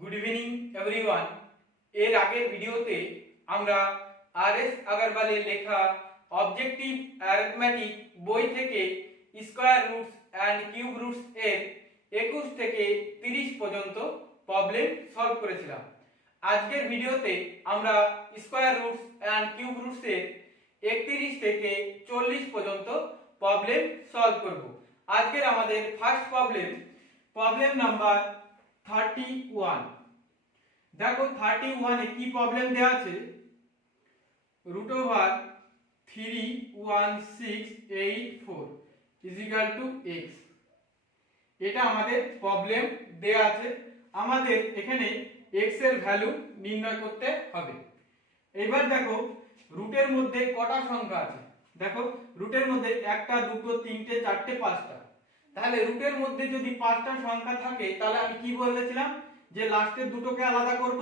Good evening everyone. এর আগের ভিডিওতে আমরা আর.এস. আগরওয়ালের লেখা অবজেক্টিভ অ্যারিথমেটিক বই থেকে square roots and cube roots এর 21 থেকে 30 পর্যন্ত প্রবলেম সলভ করেছিলাম। আজকের ভিডিওতে আমরা square roots and cube roots এর 31 থেকে 40 পর্যন্ত প্রবলেম সলভ করব। আজকের আমাদের ফার্স্ট প্রবলেম নাম্বার 31। দেখো 31 এ কি প্রবলেম দেওয়া আছে, √31684 x। এটা আমাদের প্রবলেম দেওয়া আছে, আমাদের এখানে x এর ভ্যালু নির্ণয় করতে হবে। এবার দেখো রুটের মধ্যে কটা সংখ্যা আছে, দেখো রুটের মধ্যে একটা দুটো তিনটে চারটে পাঁচটা। তাহলে রুটের মধ্যে যদি পাঁচটা সংখ্যা থাকে তাহলে আমি কি বলেছিলাম যে লাস্টের দুটোকে আলাদা করব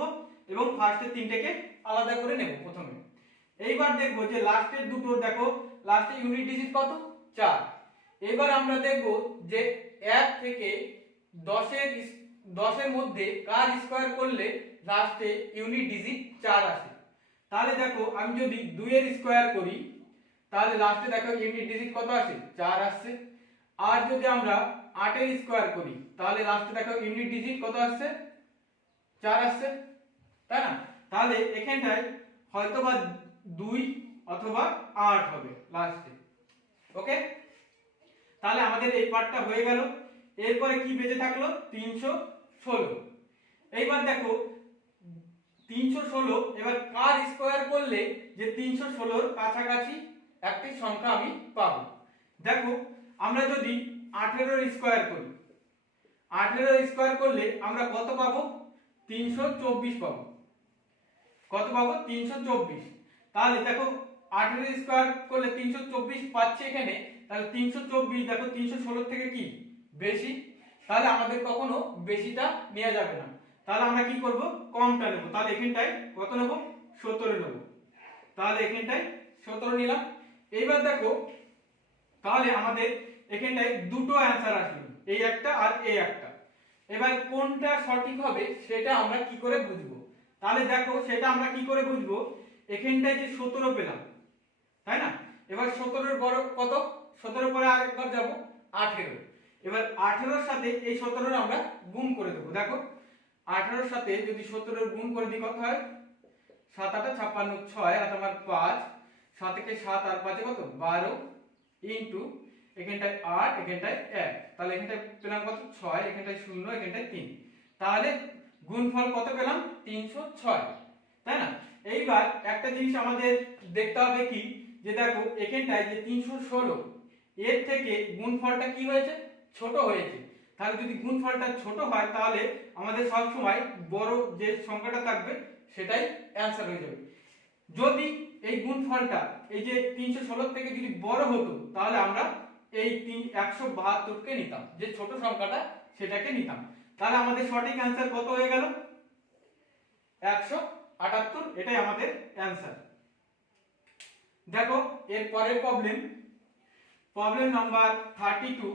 এবং ফার্স্টের তিনটেকে আলাদা করে নেব প্রথমে। এইবার দেখবো যে লাস্টের দুটো, দেখো লাস্টে ইউনিট ডিজিট কত, 4। এবার আমরা দেখব যে 1 থেকে 10 এর মধ্যে কার স্কয়ার করলে লাস্টে ইউনিট ডিজিট 4 আসে। তাহলে দেখো আমি যদি 2 এর স্কয়ার করি তাহলে লাস্টে দেখো ইউনিট ডিজিট কত আসে, 4 আসছে। আর যদি আমরা 8 এর স্কয়ার করি তাহলে লাস্টে দেখো ইউনিট ডিজিট কত আসছে, 4 আসছে, তাই না? তাহলে এখানটায় হয়তোবা 2 অথবা 8 হবে লাস্টে। ওকে, তাহলে আমাদের এই পার্টটা হয়ে গেল। এরপরে কি বেঁচে থাকলো, 316। এইবার দেখো 316 এবার কার স্কয়ার করলে যে 316 এর কাছাকাছি একটি সংখ্যা আমি পাবো। দেখো আমরা যদি 18 এর স্কয়ার করি, 18 এর স্কয়ার করলে আমরা কত পাবো, 324 পাবো। কত পাবো, 324। তাহলে দেখো 18 এর স্কয়ার করলে 324 পাচ্ছি এখানে, তাহলে 324 দেখো 316 থেকে কি বেশি, তাহলে আমাদের কখনো বেশিটা নেওয়া যাবে না। তাহলে আমরা কি করব, কমটা নেব। তাহলে এখানটায় কত নেব, 17 নেব। তাহলে এখানটায় 17 নিলাম। এইবার দেখো তাহলে আমাদের এখানটায় দুটো অ্যানসার আসলো, এই একটা আর এই একটা। এবার কোনটা সঠিক হবে সেটা আমরা কি করে বুঝবো, তাহলে দেখো সেটা আমরা কি করে বুঝবো, এখানটায় যে 17 পেলাম, তাই না? এবার 17 এর বড় কত, 17 পরে আরেকবার যাব 18। এবার 18 এর সাথে এই 17 এর আমরা গুণ করে দেব। দেখো 18 এর সাথে যদি 17 এর গুণ করে দিই কত হয়, 7 8 56, 6 আর আমার 5, 7 থেকে 7 আর 5 কত, 12 ইনটু এখানটায় 8 এখানটায় 1, তাহলে এখানটায় পেলাম কত, 6, এখানটায় 0 এখানটায় 3। তাহলে গুণফল কত পেলাম, 306, তাই না? এইবার একটা জিনিস আমাদের দেখতে হবে কি, যে দেখো এখানটায় যে 316 এর থেকে গুণফলটা কি হয়েছে, ছোট হয়েছে। তাহলে যদি গুণফলটা ছোট হয় তাহলে আমাদের সব সময় বড় যে সংখ্যাটা থাকবে সেটাই অ্যানসার হয়ে যাবে। যদি এই গুণফলটা এই যে 316 থেকে যদি বড় হতো তাহলে আমরা এই 172 কে নিতাম, যে ছোট সংখ্যাটা সেটাকে নিতাম। তাহলে আমাদের সঠিক অ্যানসার কত হয়ে গেল, 178। এটাই আমাদের অ্যানসার। দেখো এর পরের প্রবলেম নাম্বার 32।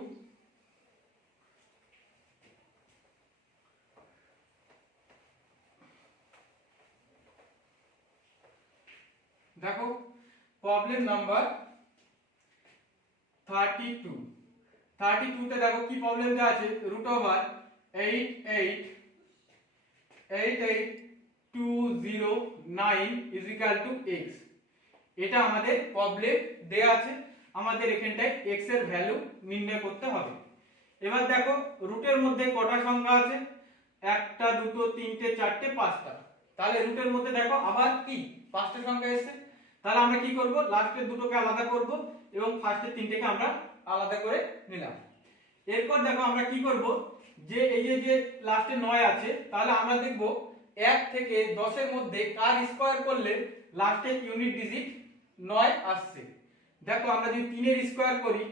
দেখো প্রবলেম নাম্বার 32 তে দেখো কি প্রবলেম দেওয়া আছে, √888209 x। এটা আমাদের প্রবলেম দেয়া আছে, আমাদের এখানটায় x এর ভ্যালু নির্ণয় করতে হবে। এবার দেখো রুটের মধ্যে কটা সংখ্যা আছে, একটা দুটো তিনটে চারটে পাঁচটা। তাহলে রুটের মধ্যে দেখো আবার কি পাঁচটা সংখ্যা এসেছে। তাহলে আমরা কি করব, লাস্টের দুটোকে আলাদা করব এবং ফার্স্টের তিনটেকে আমরা আলাদা করে নিলাম। এরপর দেখো আমরা কি করব, যে এই যে লাস্টে 9 আছে, তাহলে আমরা দেখব 1 থেকে 10 এর মধ্যে কার স্কয়ার করলে লাস্টে ইউনিট ডিজিট 9 আসছে। দেখো আমরা যদি 3 এর স্কয়ার করি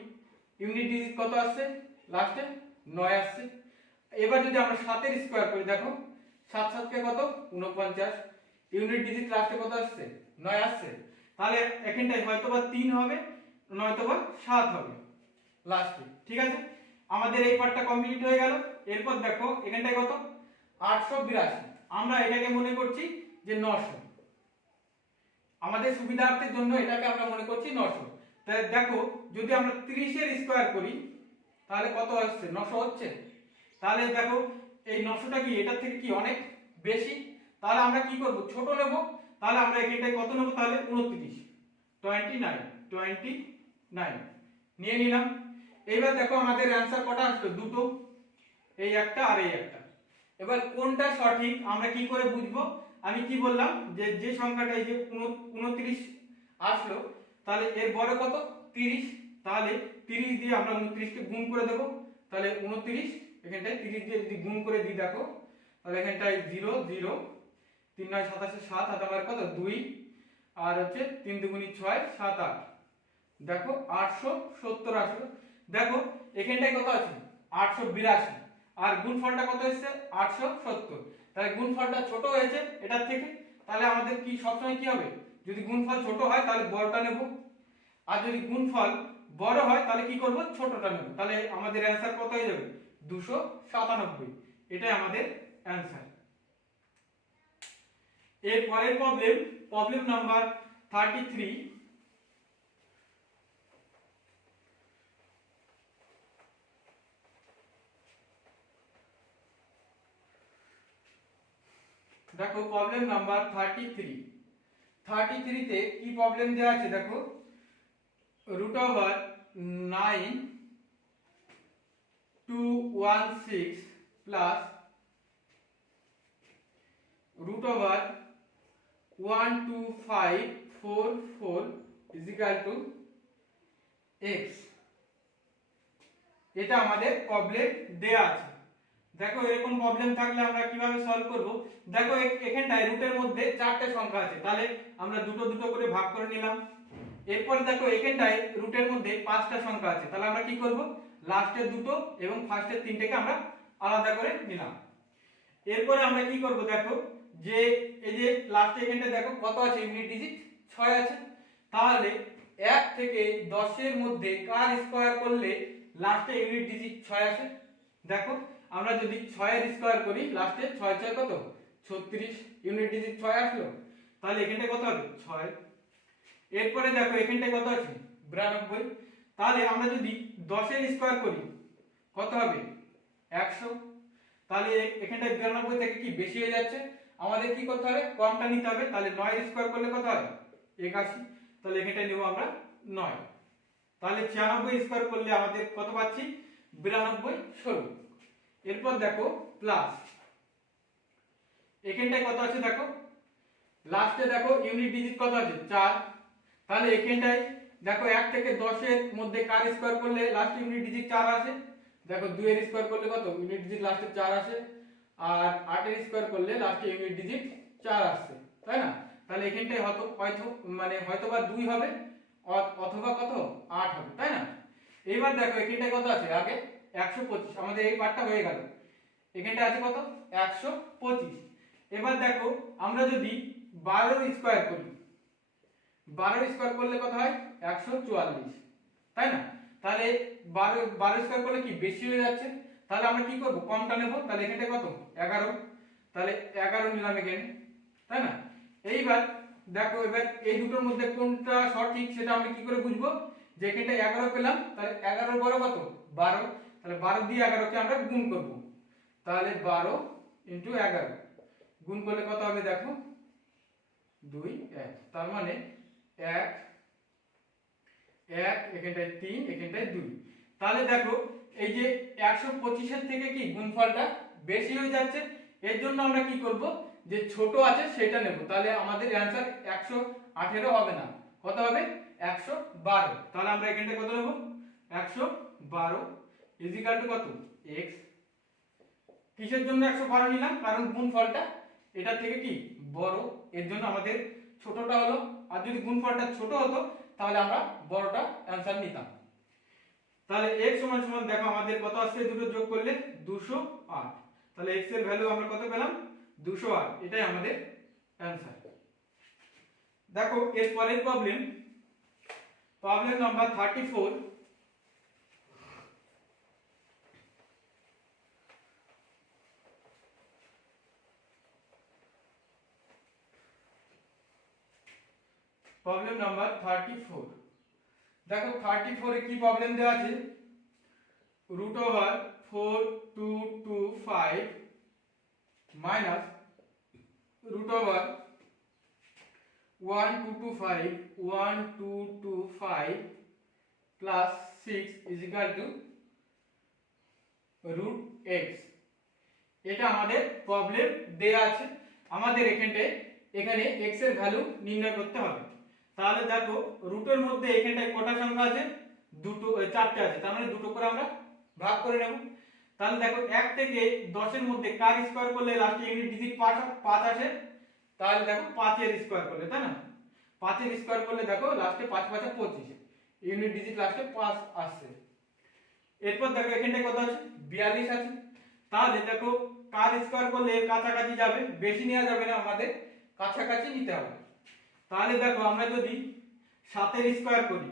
ইউনিট ডিজিট কত আসছে, লাস্টে 9 আসছে। এবার যদি আমরা 7 এর স্কয়ার করি, দেখো 7 7 কে কত, 49, ইউনিট ডিজিট লাস্টে কত আসছে, 9 আসছে। তাহলে এখানটায় হয়তোবা 3 হবে নয়তোবা 7 হবে লাস্টে। ঠিক আছে, আমাদের এই পার্টটা কমপ্লিট হয়ে গেল। এরপর দেখো এখানটায় কত, 882, আমরা এটাকে মনে করছি যে 900, আমাদের সুবিধার্থের জন্য এটাকে আমরা মনে করছি 900। তাহলে দেখো যদি আমরা 30 এর স্কয়ার করি তাহলে কত আসছে, 900 হচ্ছে। তাহলে দেখো এই 900টা কি এটার থেকে কি অনেক বেশি, তাহলে আমরা কি করব, ছোট নেব। তাহলে আমরা এখানটায় কত নেব, তাহলে 29 নিয়ে নিলাম। এইবার দেখো আমাদের অ্যানসার কটা আসলো, দুটো, এই একটা আর এই একটা। এবার কোনটা সঠিক আমরা কি করে বুঝবো, আমি কি বললাম যে যে সংখ্যাটা এই যে 29 আসলো, তাহলে এর বড় কত 30, তাহলে 30 দিয়ে আমরা 29 কে গুণ করে দেব। তাহলে 29 এখানটায় 30 দিয়ে যদি গুণ করে দিই দেখো, তাহলে এখানটায় 0 0, 3 9 27 7, হাতে আমার কত 2, আর হচ্ছে 3 2 6 7 8, দেখো 870 আসলো। দেখো এখানটায় কত আছে 882, আর গুণফলটা কত এসেছে 870, তাহলে গুণফলটা ছোট হয়েছে এটার থেকে। তাহলে আমাদের কি সবসময় কি হবে, যদি গুণফল ছোট হয় তাহলে বড়টা নেব, আর যদি গুণফল বড় হয় তাহলে কি করব, ছোটটা নেব। তাহলে আমাদের অ্যানসার কত হয়ে যাবে, 297, এটাই আমাদের অ্যানসার। এর পরের প্রবলেম নাম্বার 33। দেখো প্রবলেম নাম্বার 33 তে কি প্রবলেম দেওয়া আছে দেখো, √9 216 plus √12544 is equal to x, এটা আমাদের প্রবলেম দেয়া আছে। দেখো এরকম প্রবলেম থাকলে আমরা কিভাবে সলভ করব, দেখো এখানটায় রুটের মধ্যে চারটে সংখ্যা আছে, তাহলে আমরা দুটো দুটো করে ভাগ করে নিলাম। এরপর দেখো এখানটায় রুটের মধ্যে পাঁচটা সংখ্যা আছে, তাহলে আমরা কি করব, লাস্টের দুটো এবং ফার্স্টের তিনটেকে আমরা আলাদা করে নিলাম। এরপরে আমরা কি করব, দেখো যে এই যে লাস্টে এখানটায় দেখো কত আছে, ইউনিট ডিজিট 6 আছে, তাহলে 1 থেকে 10 এর মধ্যে কার স্কয়ার করলে লাস্টে ইউনিট ডিজিট 6 আসে। দেখো আমরা যদি 6 এর স্কয়ার করি লাস্টে 6 6 কত 36, ইউনিট ডিজিট 6 আসলো, তাহলে এখানটায় কত হবে 6। এরপরে দেখো এখানটায় কত আছে 92, তাহলে আমরা যদি 10 এর স্কয়ার করি কত হবে 100, তাহলে এখানটায় 92 থেকে কি বেশি হয়ে যাচ্ছে, আমাদের কি করতে হবে, কমটা নিতে হবে। তাহলে 9 এর স্কয়ার করলে কত হয় 81, তাহলে এখানটায় নেব আমরা 9। তাহলে 96 স্কয়ার করলে আমাদের কত পাচ্ছি 92 16। এরপর দেখো প্লাস এখানটায় কত আছে দেখো, লাস্টে দেখো ইউনিট ডিজিট কত আছে 4, তাহলে এখানটায় দেখো 1 থেকে 10 এর মধ্যে কার স্কয়ার করলে লাস্ট ইউনিট ডিজিট 4 আসে, দেখো 2 এর স্কয়ার করলে কত ইউনিট ডিজিট লাস্টে 4 আসে, আর 8 এর স্কয়ার করলে লাস্টে ইউনিট ডিজিট 4 আসছে, তাই না। তাহলে এখানটায় হয়তোবা 2 হবে অথবা কত 8 হবে, তাই না। এইবার দেখো এখানটায় কত আছে, আগে 125, আমাদের এই পার্টটা হয়ে গেল। এখানটা আছে কত 125। এবার দেখো আমরা যদি 12 এর স্কয়ার করি, 12 এর স্কয়ার করলে কত হয় 144, তাই না। তাহলে 12 স্কয়ার করলে কি বেশি হয়ে যাচ্ছে, তাহলে আমরা কি করব, কমটা নেব। তাহলে এখানটা কত 11, তাহলে 11 নিলাম এখানে, তাই না। এইবার দেখো এবার এই দুটোর মধ্যে কোনটা সঠিক সেটা আমরা কি করে বুঝবো, যে এখানটা 11 পেলাম, তাহলে 11 বড় কত 12, তাহলে 12 দিয়ে 11 কে আমরা গুণ করব, তাহলে 12 * 11 গুণ করলে কত হবে দেখো 2 1, তার মানে 1 1 এখানটায় 3 এখানটায় 2। তাহলে দেখো এই যে 125 এর থেকে কি গুণফলটা বেশি হয়ে যাচ্ছে, এর জন্য আমরা কি করব, যে ছোট আছে সেটা নেব। তাহলে আমাদের অ্যানসার 118 হবে না, কত হবে 112। তাহলে আমরা এখানটায় কত নেব 112 ইজ ইকুয়াল টু কত x। কিসের জন্য 112 নিলাম, কারণ গুণফলটা এটা থেকে কি বড়, এর জন্য আমাদের ছোটটা হলো। আর যদি গুণফলটা ছোট হতো তাহলে আমরা বড়টা অ্যানসার নিতাম। তাহলে x সমান সমান দেখো আমাদের কত আসছে, দুটো যোগ করলে 208, তাহলে x এর ভ্যালু আমরা কত পেলাম 208, এটাই আমাদের অ্যানসার। দেখো এর পরের প্রবলেম নাম্বার 34। Problem number 34। দেখো 34 এ কি প্রবলেম দেওয়া আছে, √4 225 minus √1225 plus 6 is equal to √x। এটা আমাদের প্রবলেম দেয়া আছে, আমাদের এখানে x এর ভ্যালু নির্ণয় করতে হবে। তাহলে দেখো রুটের মধ্যে এখানটায় কটা সংখ্যা আছে, দুটো, চারটে আছে, তার মানে দুটো করে আমরা ভাগ করে নেব। তাহলে দেখো 1 থেকে 10 এর মধ্যে কার স্কয়ার করলে লাস্টে ইউনিট ডিজিট 5 আসে, তাহলে দেখো 5 এর স্কয়ার করলে, তাই না, 5 এর স্কয়ার করলে দেখো লাস্টে 5 5 25, ইউনিট ডিজিট লাস্টে 5 আসছে। এরপর দেখো এখানটায় কত আছে, 42 আছে। তাহলে দেখো কার স্কয়ার করলে এর কাছাকাছি যাবে, বেশি নেওয়া যাবে না, আমাদের কাছাকাছি নিতে হবে। তাহলে দেখো আমরা যদি 7 এর স্কয়ার করি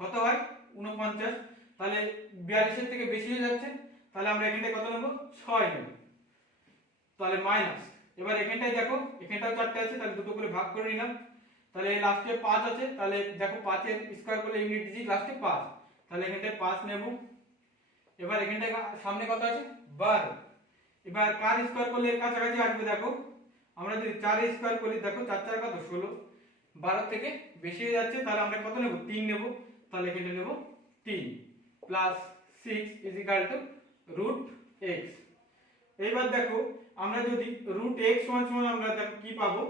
কত হয়, 49, তাহলে 42 এর থেকে বেশি হয়ে যাচ্ছে, তাহলে আমরা এখানটায় কত নেব, 6 নেব, তাহলে মাইনাস। এবার এখানটায় দেখো এখানটাও 4টে আছে, তাহলে দুটো করে ভাগ করে নিলাম, তাহলে লাস্টে 5 আছে, তাহলে দেখো 5 এর স্কয়ার করলে ইউনিট ডিজিট লাস্টে 5, তাহলে এখানটায় 5 নেব। এবার এখানটায় সামনে কত আছে, 12। এবার কার স্কয়ার করলে এর কাছাকাছি আসবে, দেখো আমরা যদি 4 এর স্কয়ার করি, দেখো 4 4 কত 16, 12 থেকে বেশি হয়ে যাচ্ছে, তাহলে আমরা কত নেব, 3 নেব, তাহলে এখানে নেব 3 plus 6 is equal to √x। এইবার দেখো আমরা যদি √x সমান সমান আমরা দেখো কি পাবো,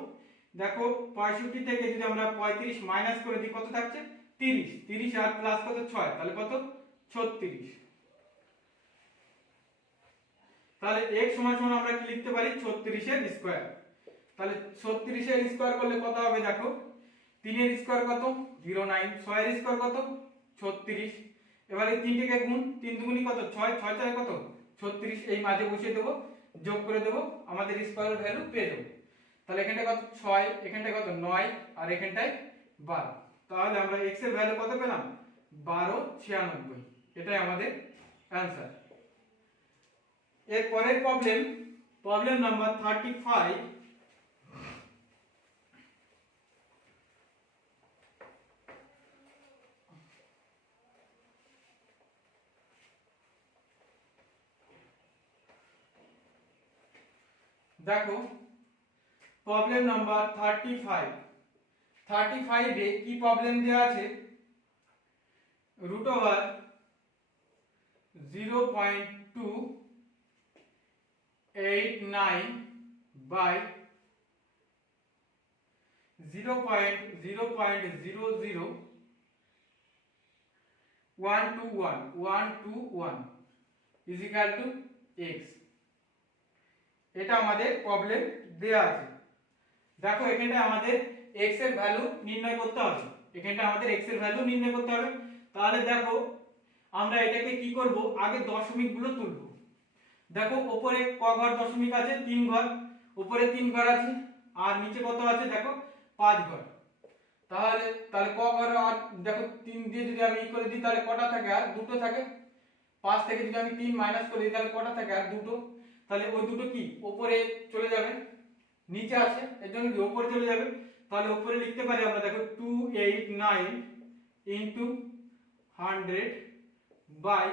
দেখো 65 থেকে যদি আমরা 35 মাইনাস করে দিই কত থাকছে, 30, 30 আর প্লাস কত 6, তাহলে কত 36। তাহলে x সমান সমান আমরা কি লিখতে পারি, 36 এর স্কয়ার। তাহলে 36 এর স্কয়ার করলে কত হবে, দেখো 3 এর স্কয়ার কত 09, 6 এর স্কয়ার কত 36। এবারে 3 থেকে গুণ, 3 দুগুণী কত 6, 6 6 কত 36, এই মাঝে বসিয়ে দেব, যোগ করে দেব, আমাদের স্কয়ারের ভ্যালু পেয়ে যাব। তাহলে এখানটা কত 6, এখানটা কত 9 আর এখানটায় 12, তাহলে আমরা x এর ভ্যালু কত পেলাম, 1296, এটাই আমাদের অ্যানসার। এর পরের প্রবলেম নাম্বার 35। দেখো প্রবলেম নাম্বার 35 এ কি প্রবলেম দেওয়া আছে, √0.289 by 0.0000121 is equal to x। এটা আমাদের প্রবলেম দেয়া আছে। দেখো এখানটা আমাদের x এর ভ্যালু নির্ণয় করতে হবে, তাহলে দেখো আমরা এটাকে কি করব, আগে দশমিক গুলো তুলব। দেখো উপরে ক ঘর দশমিক আছে, 3 ঘর, উপরে 3 ঘর আছে, আর নিচে কত আছে দেখো 5 ঘর। তাহলে ক ঘর, আর দেখো 3 দিয়ে যদি আমি করে দিই তাহলে কটা থাকে, আর দুটো থাকে। 5 থেকে যদি আমি 3 মাইনাস করে দিই তাহলে কটা থাকে, আর দুটো। তাহলে ওই দুটো কি উপরে চলে যাবে, নিচে আছে এর জন্য কি উপরে চলে যাবে। তাহলে উপরে লিখতে পারি আমরা, দেখো 289 ইনটু 100 বাই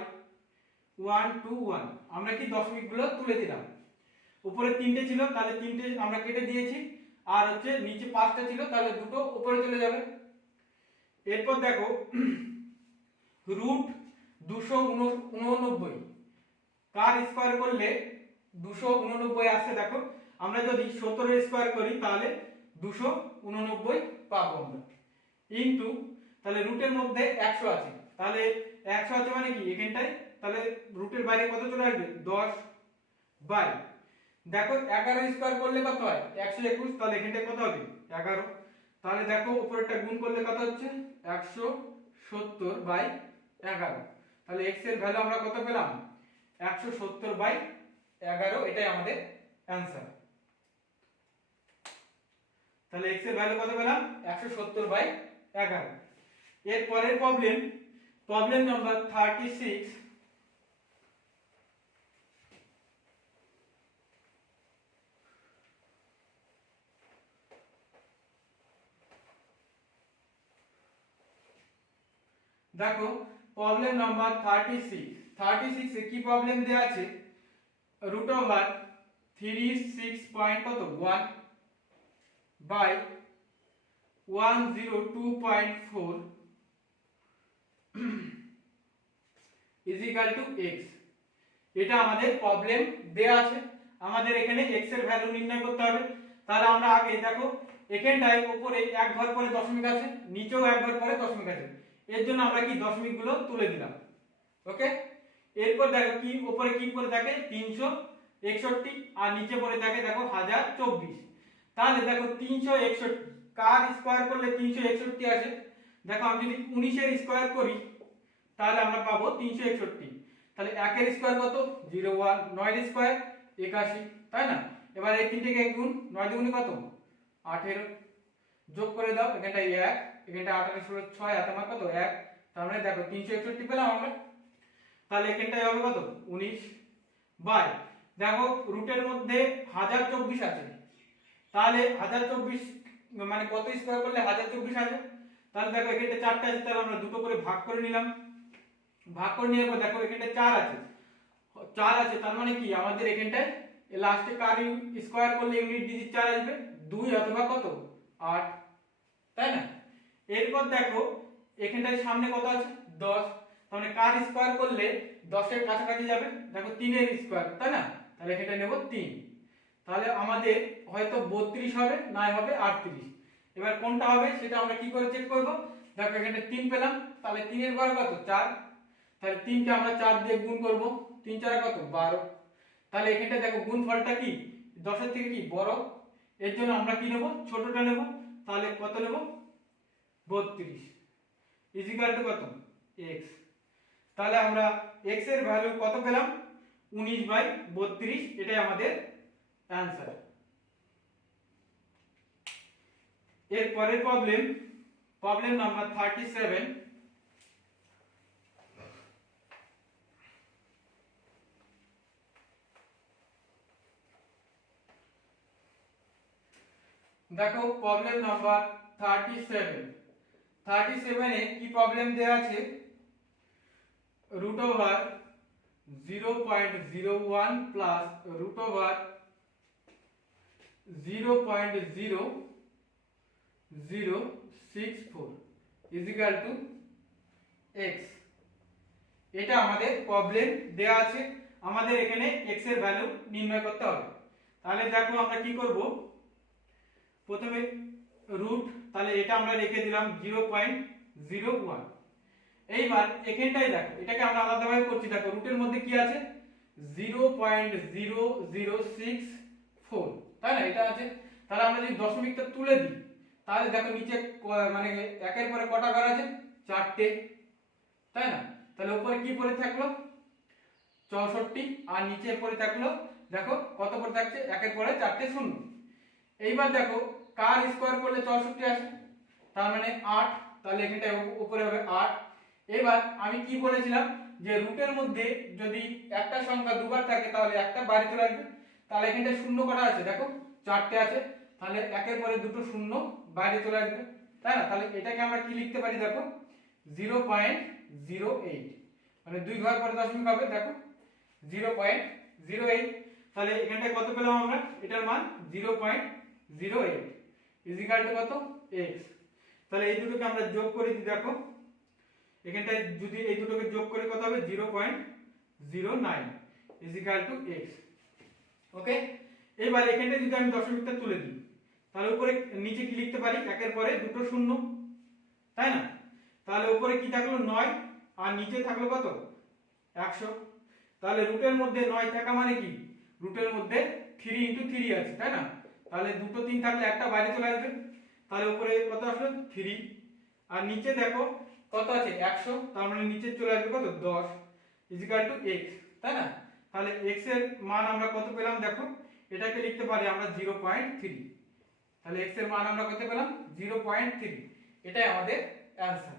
121, আমরা কি দশমিক গুলো তুলে দিলাম। উপরে 3টে ছিল, তাহলে 3টে আমরা কেটে দিয়েছি, আর হচ্ছে নিচে 5টা ছিল, তাহলে দুটো উপরে চলে যাবে। এরপর দেখো √289 কার স্কয়ার করলে 289 আসছে, দেখো আমরা যদি 17 এর স্কয়ার করি তাহলে 289 পাবো আমরা, ইনটু তাহলে রুটের মধ্যে 100 আছে, তাহলে 100 আছে মানে কি এখানটায়, তাহলে রুটের বাইরে কত চলে আসবে 10 বাই, দেখো 11 স্কয়ার করলে কত হয় 121, তাহলে এখানটায় কত হবে 11। তাহলে দেখো উপরেরটা গুণ করলে কত হচ্ছে 170 বাই 11, তাহলে x এর ভ্যালু আমরা কত পেলাম 170 বাই 11, এটাই আমাদের অ্যানসার। তাহলে x এর ভ্যালু কত পেলাম 170 বাই 11। এর পরের প্রবলেম নাম্বার 36। দেখো প্রবলেম নাম্বার 36 এ কি প্রবলেম দেয়া আছে রুট ওভার 36 পয়েন্ট কত 1 by 102.4 is equal to x। এটা আমাদের প্রবলেম দেয়া আছে, আমাদের এখানে x এর ভ্যালু নির্ণয় করতে হবে। তাহলে আমরা আগে দেখো এখানটায় উপরে এক ঘর পরে দশমিক আছে, নিচেও এক ঘর পরে দশমিক আছে, এর জন্য আমরা কি দশমিক গুলো তুলে দিলাম। ওকে, এরপর দেখো কি উপরে কি পড়ে থাকে 361 আর নিচে পড়ে থাকে দেখো 1024। তাহলে দেখো 361 কার স্কয়ার করলে 361 আসে, দেখো আমি যদি 19 এর স্কয়ার করি তাহলে আমরা পাবো 361। তাহলে 1 এর স্কয়ার কত 01, 9 এর স্কয়ার 81, তাই না? এবার এই তিনটেকে গুণ, 9 দুগুণে কত 18, যোগ করে দাও, এখানটা 1, এখানটা 18 ষোলো 6 হাতে আমার কত 1, তার মানে দেখো 361 পেলাম আমরা। তাহলে এখানটায় হবে কত 19 বাই দেখো রুটের মধ্যে 1024 আছে, তাহলে 1024 মানে কত স্কয়ার করলে 1024 আসবে। তাহলে দেখো এখানটা 4টা আছে, তাহলে আমরা দুটো করে ভাগ করে নিলাম, ভাগ করে নেওয়ার পর দেখো এখানটা 4 আছে, 4 আছে, তার মানে কি আমাদের এখানটায় লাস্টে কার স্কয়ার করলে ইউনিট ডিজিট 4 আসবে, 2 অথবা কত 8, তাই না? এরপর দেখো এখানটায় সামনে কত আছে 10, তার মানে কার স্কয়ার করলে 10 এর কাছাকাছি যাবে, দেখো 3 এর স্কয়ার, তাই না? তাহলে এখানটা নেব 3, তাহলে আমাদের হয়তো 32 হবে না হবে 38। এবার কোনটা হবে সেটা আমরা কি করে চেক করব, দেখো এখানে 3 পেলাম, তাহলে 3 এর ঘর কত 4, তাহলে 3 কে আমরা 4 দিয়ে গুণ করব, 3 4 কত 12, তাহলে এখানটা দেখো গুণফলটা কি 10 এর থেকে কি বড়, এর জন্য আমরা কি নেব ছোটটা নেব, তাহলে কত নেব 32 ইজ ইকুয়াল টু কত x। তাহলে আমরা x এর ভ্যালু কত পেলাম 19/32, এটাই আমাদের অ্যানসার। এর পরের প্রবলেম নাম্বার 37। দেখো প্রবলেম নাম্বার 37 এ কি প্রবলেম দেয়া আছে root over 0.01 plus root over 0.0064 is equal to x। এটা আমাদের প্রবলেম দেয়া আছে, আমাদের এখানে x এর ভ্যালু নির্ণয় করতে হবে। তাহলে দেখো আমরা কি করব, প্রথমে রুট, তাহলে এটা আমরা রেখে দিলাম 0.01। এইবার এখানটাই দেখো এটাকে আমরা আলাদাভাবে করছি, দেখো রুটের মধ্যে কি আছে 0.0064, তাই না? এটা আছে, তাহলে আমরা যদি দশমিকটা তুলে দিই তাহলে দেখো নিচে মানে একের পরে কটা ঘর আছে 4টে, তাই না? তাহলে উপরে কি পড়ে থাকলো 64 আর নিচে পড়ে থাকলো দেখো কত পড়ে থাকছে একের পরে 4টে শূন্য। এইবার দেখো কার স্কয়ার করলে 64 আসে, তার মানে 8, তাহলে এখানটা উপরে হবে 8। এবার আমি কি বলেছিলাম যে রুটের মধ্যে যদি একটা সংখ্যা দুবার থাকে তাহলে একটা বাইরে চলে আসবে, তাহলে এখানটা শূন্য কটা আছে দেখো 4টে আছে, তাহলে একের পরে দুটো শূন্য বাইরে চলে আসবে, তাই না? তাহলে এটাকে আমরা কি লিখতে পারি দেখো 0.08, মানে দুই ঘর পরে দশমিক হবে দেখো 0.08। তাহলে এখানটায় কত পেলাম আমরা, এটার মান 0.08 ইজ ইকুয়াল টু কত x। তাহলে এই দুটোকে আমরা যোগ করে দিই, দেখো এখানটায় যদি এই দুটোকে যোগ করে কত হবে 0.09 ইজ ইকুয়াল টু x। ওকে, এবার এখানটায় যদি আমি দশমিকটা তুলে দিই তাহলে উপরে নিচে কি লিখতে পারি একের পরে দুটো শূন্য, তাই না? তাহলে উপরে কি থাকলো 9 আর নিচে থাকলো কত 100। তাহলে রুটের মধ্যে 9 থাকা মানে কি রুটের মধ্যে 3 × 3 আছে, তাই না? তাহলে দুটো 3 থাকলে একটা বাইরে চলে আসবে, তাহলে উপরে কত আসলো 3 আর নিচে দেখো কত আছে 100, তার মানে নিচে চলে আসবে কত 10 ইজ ইকুয়াল টু x, তাই না? তাহলে x এর মান আমরা কত পেলাম দেখো, এটাকে লিখতে পারি আমরা 0.3। তাহলে x এর মান আমরা কত পেলাম 0.3, এটাই আমাদের অ্যানসার।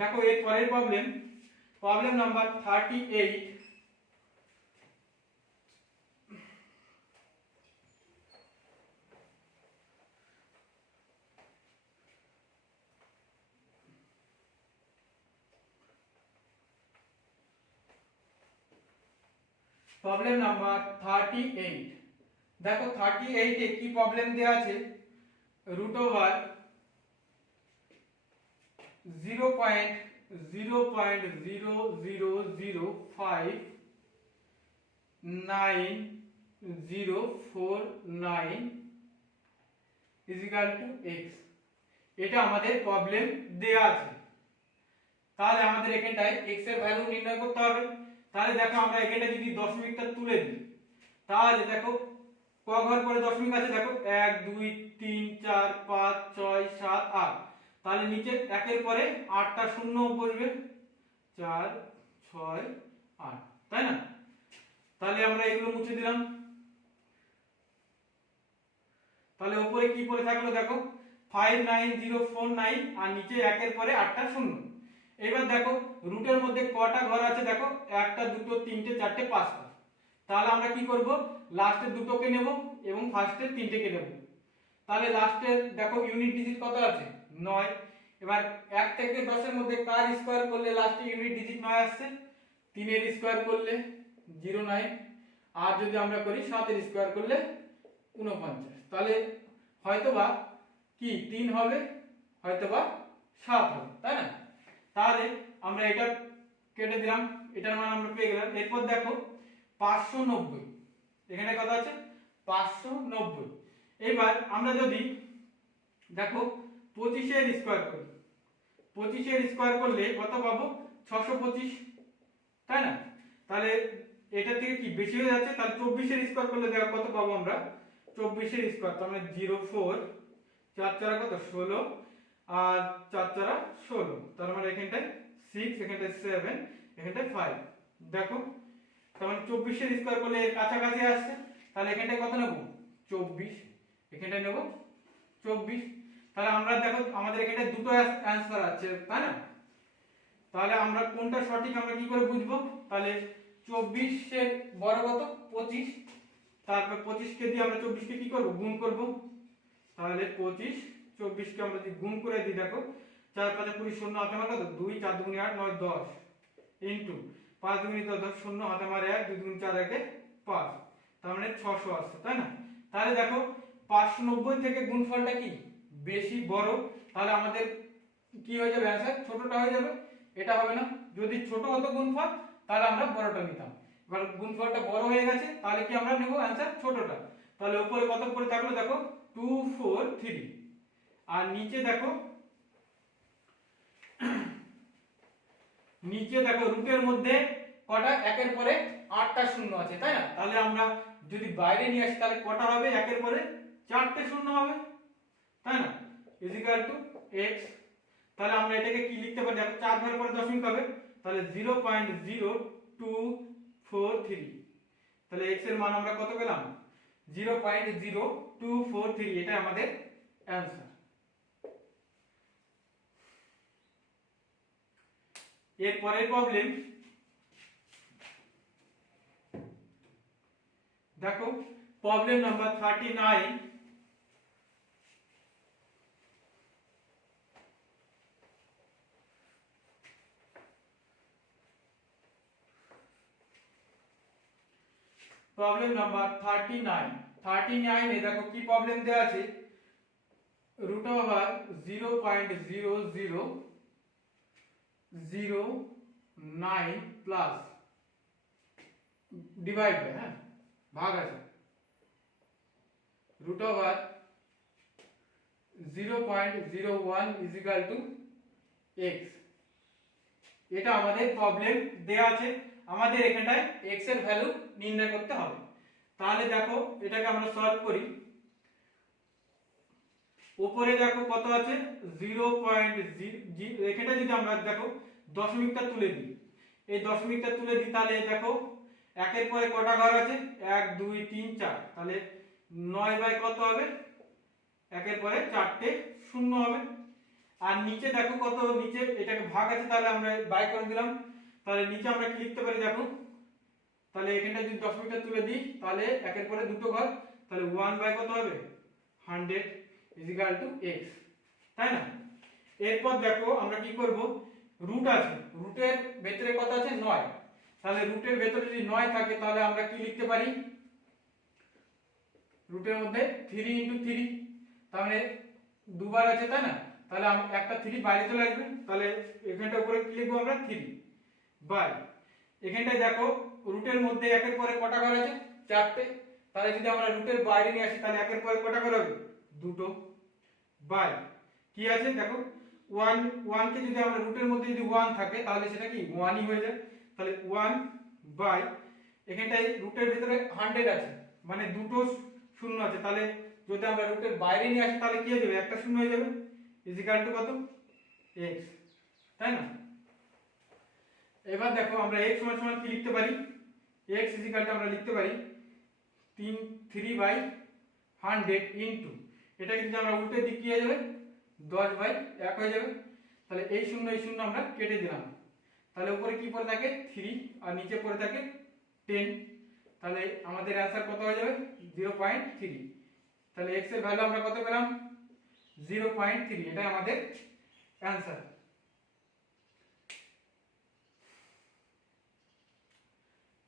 দেখো এর পরের প্রবলেম নাম্বার 38। Problem number 38। দেখো 38 এ কি প্রবলেম দেওয়া আছে, root over 0.0005949 is equal to x. এটা আমাদের প্রবলেম দেয়া আছে। তাহলে আমাদের এখানটায় x এর ভ্যালু নির্ণয় করতে হবে। তাহলে দেখো আমরা এখানটা যদি দশমিকটা তুলে দিই, তাহলে দেখো ক ঘর পরে দশমিক আছে, দেখো 1 2 3 4 5 6 7 8। তাহলে নিচে একের পরে 8টা শূন্য বসবে, 4 6 8, তাই না? তাহলে আমরা এগুলো মুছে দিলাম। তাহলে উপরে কি পড়ে থাকলো দেখো 59049, আর নিচে একের পরে 8টা শূন্য। এবার দেখো রুটের মধ্যে কটা ঘর আছে, দেখো 1টা 2টো 3টে 4টে 5টা। তাহলে আমরা কি করব, লাস্টের দুটোকে নেব এবং ফার্স্টের 3টেকে নেব। তাহলে লাস্টের দেখো ইউনিট ডিজিট কত আছে, 9। এবার 1 থেকে 10 এর মধ্যে কার স্কয়ার করলে লাস্টে ইউনিট ডিজিট 9 আসছে, 3 এর স্কয়ার করলে 09, আর যদি আমরা করি 7 এর স্কয়ার করলে 49। তাহলে হয়তোবা কি 3 হবে, হয়তোবা 7 হবে, তাই না? তাহলে আমরা এটা কেটে দিলাম, এটার মান আমরা পেয়ে গেলাম। এরপর দেখো 590, এখানে কত আছে 590। এবার আমরা যদি দেখো 25 এর স্কয়ার করি, 25 এর স্কয়ার করলে কত পাবো, 625, তাই না? তাহলে এটা থেকে কি বেশি হয়ে যাচ্ছে, তাহলে 24 এর স্কয়ার করলে দেখো কত পাবো আমরা, 24 এর স্কয়ার, তার মানে 04, 4 4 কত 16, আর 4 4 16, তার মানে এখানটায় 6, এখানটায় 7, এখানটায় 5। দেখো তার মানে 24 এর স্কয়ার করলে এর কাছাকাছি আসছে। তাহলে এখানটায় কত নেব, 24, এখানটায় নেব 24। তাহলে আমরা দেখো আমাদের এখানে দুটো অ্যানসার আছে, তাই না? তাহলে আমরা কোনটা সঠিক আমরা কি করে বুঝবো, তাহলে 24 এর বড় কত 25, তারপর 25 কে দিয়ে আমরা 24 কে কি করব, গুণ করব। তাহলে 25 24 কে আমরা যদি গুণ করে দিই, দেখো 4 5 20, 0 হাতে মার কত 2, 4 2 8 9 10, ইনটু 5 2 10 0 হাতে মার 1, 2 2 4 1 5, তার মানে 600 আসছে, তাই না? তাহলে দেখো 590 থেকে গুণফলটা কি বেশি বড়, তাহলে আমাদের কি হয়ে যাবে অ্যানসার, ছোটটা হয়ে যাবে, এটা হবে না। যদি ছোট হতো গুণফল তাহলে আমরা বড়টা নিতাম। এবার গুণফলটা বড় হয়ে গেছে, তাহলে কি আমরা নেব অ্যানসার ছোটটা। তাহলে উপরে কত পড়ে থাকলো দেখো 243, আর নিচে দেখো রুটের মধ্যে কটা, একের পরে 8টা শূন্য আছে, তাই না? তাহলে আমরা যদি বাইরে নিয়ে আসি তাহলে কটা হবে, একের পরে 4টে শূন্য হবে, তাই না? Is equal to x। তাহলে আমরা এটাকে কি লিখতে পারি, দেখো 4 ঘরের পরে দশমিক হবে, তাহলে 0.0243। তাহলে x এর মান আমরা কত পেলাম, 0.0243, এটা আমাদের অ্যানসার। এর পরের প্রবলেম দেখো, প্রবলেম নাম্বার 39। প্রবলেম নাম্বার 39 এ দেখো কি প্রবলেম দেওয়া আছে, root over 0.0009 plus divide by, হ্যাঁ ভাগ আছে, root over 0.01 is equal to x। এটা আমাদের প্রবলেম দেয়া আছে, আমাদের এখানটায় x এর ভ্যালু নির্ণয় করতে হবে। তাহলে দেখো এটাকে আমরা সলভ করি। উপরে দেখো কত আছে 0.0, এখানটা যদি আমরা দেখো দশমিকটা তুলে দিই, এই দশমিকটা তুলে দিই, তাহলে দেখো একের পরে কটা ঘর আছে, 1 2 3 4, তাহলে 9 বাই কত হবে, একের পরে 4টে শূন্য হবে। আর নিচে দেখো কত, নিচে এটাকে ভাগ আছে, তাহলে আমরা বাই করে দিলাম। তাহলে নিচে আমরা কি লিখতে পারি দেখো, তাহলে এখানটা যদি দশমিকটা তুলে দিই, তাহলে একের পরে দুটো ঘর, তাহলে 1 বাই কত হবে 100 ইজিক্যাল টু x, তাই না? এরপর দেখো আমরা কি করব, রুট আছে, রুটের ভেতরে কত আছে 9, তাহলে রুটের ভেতরে যদি 9 থাকে তাহলে আমরা কি লিখতে পারি, রুটের মধ্যে 3 × 3, তার মানে দুবার আছে তাই না, তাহলে একটা 3 বাইরে চলে আসবে, তাহলে এখানটা উপরে কি লিখবো আমরা 3 বাই, এখানটায় দেখো রুটের মধ্যে একের পরে কটা ঘর আছে, 4টে, তাহলে যদি আমরা রুটের বাইরে নিয়ে আসি তাহলে একের পরে কটা ঘর হবে, 2টো বাই কি আছে দেখো 1 1 কে যদি আমরা রুটের মধ্যে যদি 1 থাকে তাহলে সেটা কি 1ই হয়ে যায়, তাহলে 1 বাই এখানটায় রুটের ভিতরে 100 আছে মানে দুটো শূন্য আছে, তাহলে যদি আমরা রুটের বাইরে নিয়ে আসি তাহলে কি হয়ে যাবে, একটা শূন্য হয়ে যাবে, ইজিক্যাল টু কত x, তাই না। এবার দেখো আমরা x সমান সমান কি লিখতে পারি, x ইজিক্যাল টু আমরা লিখতে পারি 3/100 ইনটু এটা কিন্তু আমরা উল্টে দিক কি হয়ে যাবে 10/1 হয়ে যাবে, তাহলে এই শূন্য আমরা কেটে দিলাম, তাহলে উপরে কি পড়ে থাকে 3 আর নিচে পড়ে থাকে 10, তাহলে আমাদের অ্যানসার কত হয়ে যাবে 0.3, তাহলে x এর ভ্যালু আমরা কত পেলাম 0.3, এটা আমাদের অ্যানসার।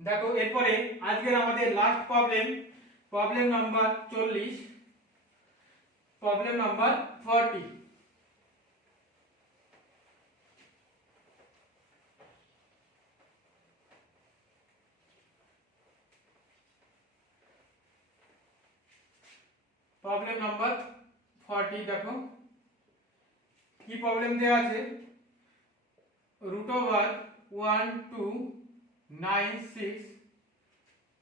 দেখো এরপরে আজকের আমাদের last problem number 40, problem number 40। Problem number 40 দেখো কি প্রবলেম দেওয়া আছে, √1296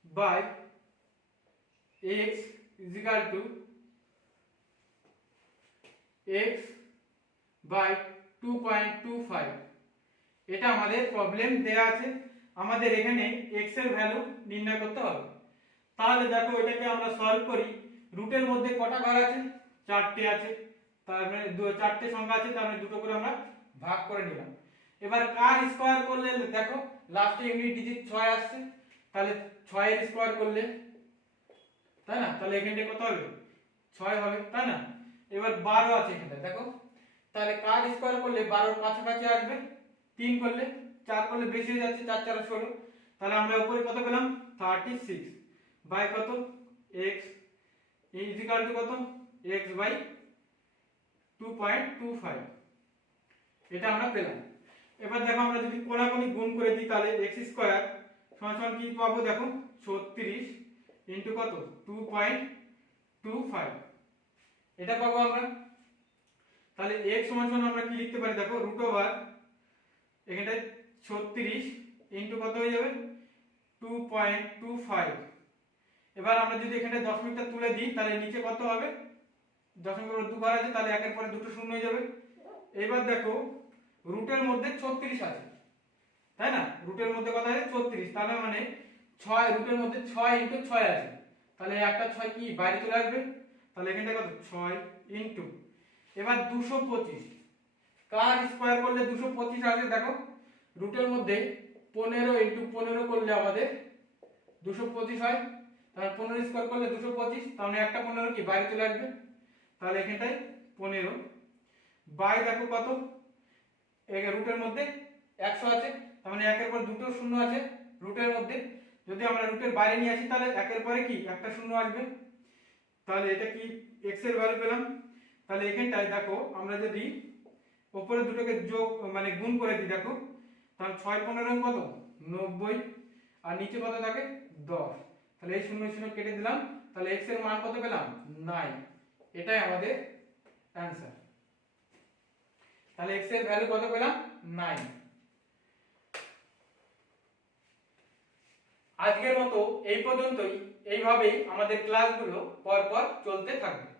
by x is equal to x by 2.25, এটা আমাদের প্রবলেম দেয়া আছে, আমাদের এখানে x এর ভ্যালু নির্ণয় করতে হবে। তাহলে দেখো এটাকে আমরা সলভ করি, রুটের মধ্যে কটা ঘর আছে 4টে আছে, তার মানে 4টে সংখ্যা আছে, তার মানে দুটো করে আমরা ভাগ করে নিলাম। এবার কার স্কয়ার করলে দেখো লাস্টে ইউনিট ডিজিট 6 আসছে, তাহলে 6 এর স্কয়ার করলে তাই না, তাহলে এখানটা কত হবে 6 হবে তাই না। এবার 12 আছে এখানে দেখো, তাহলে কার স্কয়ার করলে 12 কাছাকাছি আসবে, 3 করলে 4 করলে বেশি হয়ে যাচ্ছে, 4 4 16, তাহলে আমরা উপরে কত পেলাম 36 বাই কত x ইজিক্যাল টু কত x বাই 2.25, এটা আমরা পেলাম। এবার দেখো আমরা যদি কোনাকুনি গুণ করে দিই তাহলে x স্কয়ার সমান সমান কি পাবো দেখো 36 ইনটু কত 2.25, এটা পাবো আমরা। তাহলে x সমান সমান আমরা কি লিখতে পারি দেখো √, এখানটায় 36 ইনটু কত হয়ে যাবে 2.25, এবার আমরা যদি এখানে দশমিকটা তুলে দিই তাহলে নিচে কত হবে, দশমিকের দুবার আছে তাহলে একের পরে দুটো শূন্য হয়ে যাবে। এবার দেখো রুটের মধ্যে 36 আছে তাই না, রুটের মধ্যে কত আছে 36, তাহলে মানে 6 রুটের মধ্যে 6 ইনটু 6 আছে, তাহলে একটা 6 কি বাইরে চলে আসবে, তাহলে এখানটা কত 6 ইনটু এবার 225, কার স্কয়ার করলে 225 আসে দেখো, রুটের মধ্যে 15 ইনটু 15 করলে আমাদের 225 হয়, তাহলে 15 স্কয়ার করলে 225, তাহলে একটা 15 কি বাইরে চলে আসবে, তাহলে এখানটায় 15 বাই দেখো কত রুটের মধ্যে 100 আছে, তার মানে একের পর দুটো শূন্য আছে রুটের মধ্যে, যদি আমরা রুটের বাইরে নিয়ে আসি তাহলে একের পরে কি একটা শূন্য আসবে, তাহলে এটা কি x এর ভ্যালু পেলাম। তাহলে এখানটায় দেখো আমরা যদি উপরে দুটোকে যোগ মানে গুণ করে দিই দেখো, তাহলে 6 15 কত 90 আর নিচে কত থাকে 10, তাহলে এই শূন্য শূন্য কেটে দিলাম, তাহলে x এর মান কত পেলাম 9, এটাই আমাদের অ্যানসার। তাহলে x এর ভ্যালু কত পেলাম 9। আজকের মতো এই পর্যন্তই, এইভাবেই আমাদের ক্লাসগুলো পরপর চলতে থাকবে।